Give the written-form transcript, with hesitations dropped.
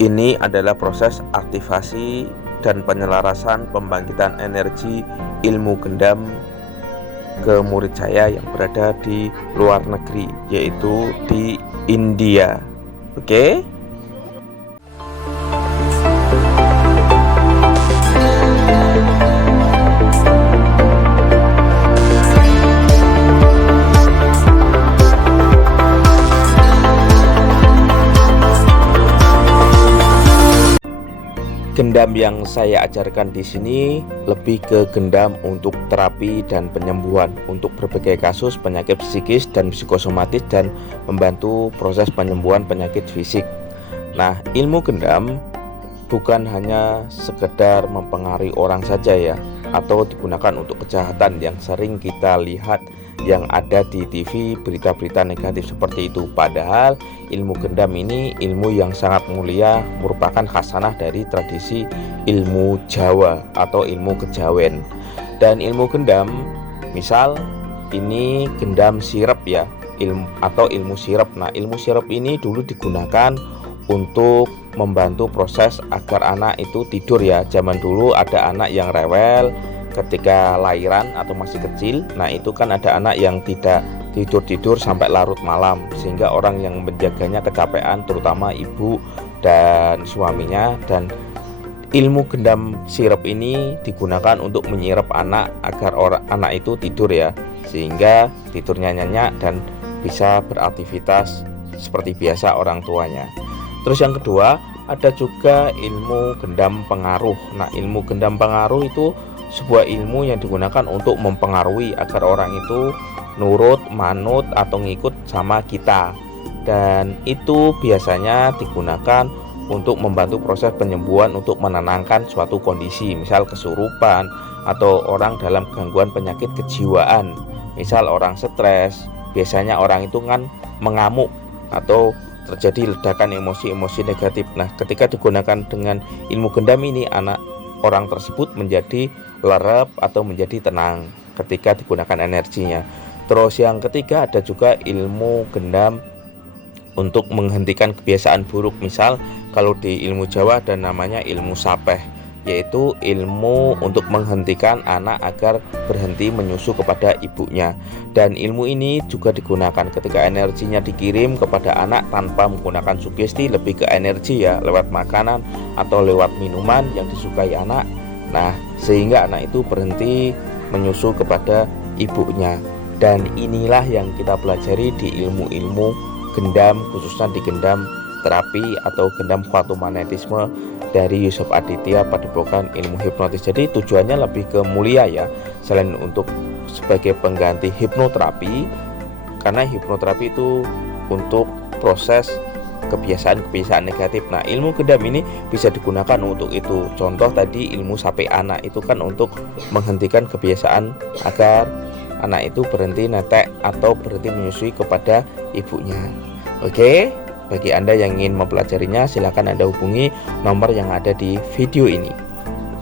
Ini adalah proses aktivasi dan penyelarasan pembangkitan energi ilmu gendam ke murid saya yang berada di luar negeri, yaitu di India. Oke. Gendam yang saya ajarkan di sini lebih ke gendam untuk terapi dan penyembuhan untuk berbagai kasus penyakit psikis dan psikosomatis dan membantu proses penyembuhan penyakit fisik. Nah, ilmu gendam bukan hanya sekedar mempengaruhi orang saja ya, atau digunakan untuk kejahatan yang sering kita lihat yang ada di TV, berita-berita negatif seperti itu. Padahal ilmu gendam ini ilmu yang sangat mulia, merupakan khasanah dari tradisi ilmu Jawa atau ilmu kejawen. Dan ilmu gendam, misal ini gendam sirep ya, ilmu sirep. Nah, ilmu sirep ini dulu digunakan untuk membantu proses agar anak itu tidur ya. Zaman dulu ada anak yang rewel ketika lahiran atau masih kecil. Nah, itu kan ada anak yang tidak tidur sampai larut malam, sehingga orang yang menjaganya kecapean, terutama ibu dan suaminya. Dan ilmu gendam sirep ini digunakan untuk menyirap anak agar anak itu tidur ya, sehingga tidurnya nyenyak dan bisa beraktivitas seperti biasa orang tuanya. Terus yang kedua, ada juga ilmu gendam pengaruh. Nah, ilmu gendam pengaruh itu sebuah ilmu yang digunakan untuk mempengaruhi agar orang itu nurut, manut, atau ngikut sama kita. Dan itu biasanya digunakan untuk membantu proses penyembuhan, untuk menenangkan suatu kondisi, misal kesurupan atau orang dalam gangguan penyakit kejiwaan. Misal orang stres, biasanya orang itu kan mengamuk atau terjadi ledakan emosi-emosi negatif. Nah, ketika digunakan dengan ilmu gendam ini, orang tersebut menjadi lerep atau menjadi tenang ketika digunakan energinya. Terus yang ketiga, ada juga ilmu gendam untuk menghentikan kebiasaan buruk. Misal kalau di ilmu Jawa ada namanya ilmu sapeh, yaitu ilmu untuk menghentikan anak agar berhenti menyusu kepada ibunya. Dan ilmu ini juga digunakan ketika energinya dikirim kepada anak tanpa menggunakan sugesti, lebih ke energi ya, lewat makanan atau lewat minuman yang disukai anak. Nah, sehingga anak itu berhenti menyusu kepada ibunya. Dan inilah yang kita pelajari di ilmu-ilmu gendam, khususnya di gendam terapi atau gendam kvantumagnetisme dari Yusuf Aditya, Padepokan Ilmu Hipnotis. Jadi tujuannya lebih ke mulia ya, selain untuk sebagai pengganti hipnoterapi, karena hipnoterapi itu untuk proses kebiasaan-kebiasaan negatif. Nah, ilmu gendam ini bisa digunakan untuk itu. Contoh tadi ilmu sape anak itu kan untuk menghentikan kebiasaan agar anak itu berhenti netek atau berhenti menyusui kepada ibunya. Oke, bagi Anda yang ingin mempelajarinya, silakan Anda hubungi nomor yang ada di video ini.